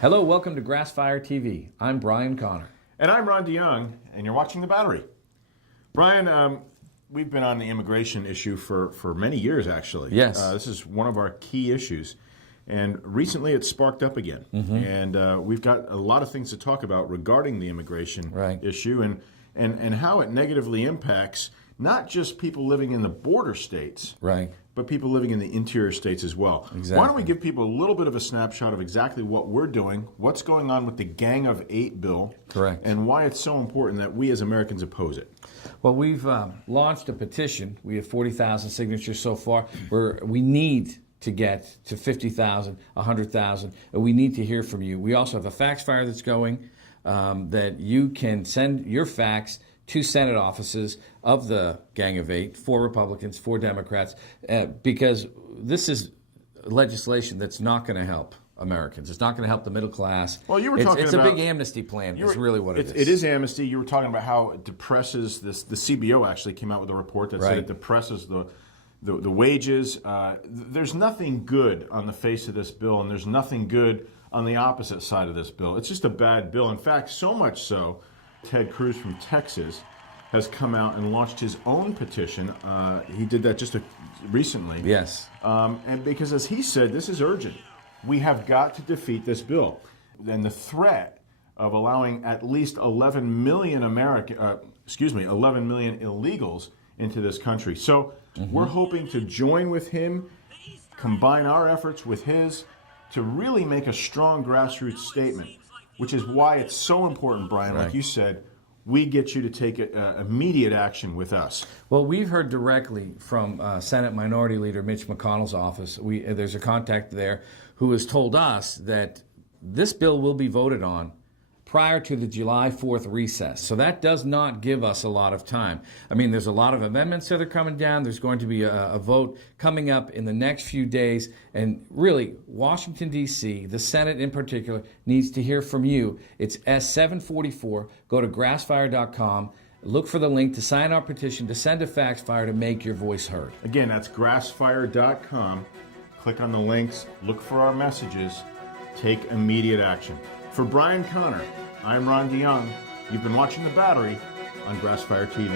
Hello, welcome to Grassfire TV. I'm Brian Connor. And I'm Ron DeYoung, and you're watching The Battery. Brian, we've been on the immigration issue for many years, actually. Yes. This is one of our key issues. And recently it sparked up again. And we've got a lot of things to talk about regarding the immigration issue and how it negatively impacts not just people living in the border states, but people living in the interior states as well. Exactly. Why don't we give people a little bit of a snapshot of exactly what we're doing, what's going on with the Gang of Eight bill, and why it's so important that we as Americans oppose it. Well, we've launched a petition. We have 40,000 signatures so far. We need to get to 50,000, 100,000. We need to hear from you. We also have a fax fire that's going that you can send your fax to Senate offices of the Gang of Eight, 4 Republicans, 4 Democrats, because this is legislation that's not going to help Americans. It's not going to help the middle class. Well, you were talking about... It's a big amnesty plan, is really what it is. It is amnesty. You were talking about how it depresses this. The CBO actually came out with a report that said it depresses the wages. There's nothing good on the face of this bill, and there's nothing good on the opposite side of this bill. It's just a bad bill. In fact, so much so, Ted Cruz from Texas has come out and launched his own petition. He did that just recently. Yes. And because, as he said, this is urgent. We have got to defeat this bill. And the threat of allowing at least 11 million 11 million illegals into this country. So we're hoping to join with him, combine our efforts with his, to really make a strong grassroots statement, which is why it's so important, Brian, like you said, we get you to take immediate action with us. Well, we've heard directly from Senate Minority Leader Mitch McConnell's office. There's a contact there who has told us that this bill will be voted on prior to the July 4th recess. So that does not give us a lot of time. I mean, there's a lot of amendments that are coming down. There's going to be a vote coming up in the next few days. And really, Washington, D.C., the Senate in particular, needs to hear from you. It's S744. Go to grassfire.com. Look for the link to sign our petition, to send a fax fire, to make your voice heard. Again, that's grassfire.com. Click on the links. Look for our messages. Take immediate action. For Brian Connor, I'm Ron DeYoung. You've been watching The Battery on Grassfire TV.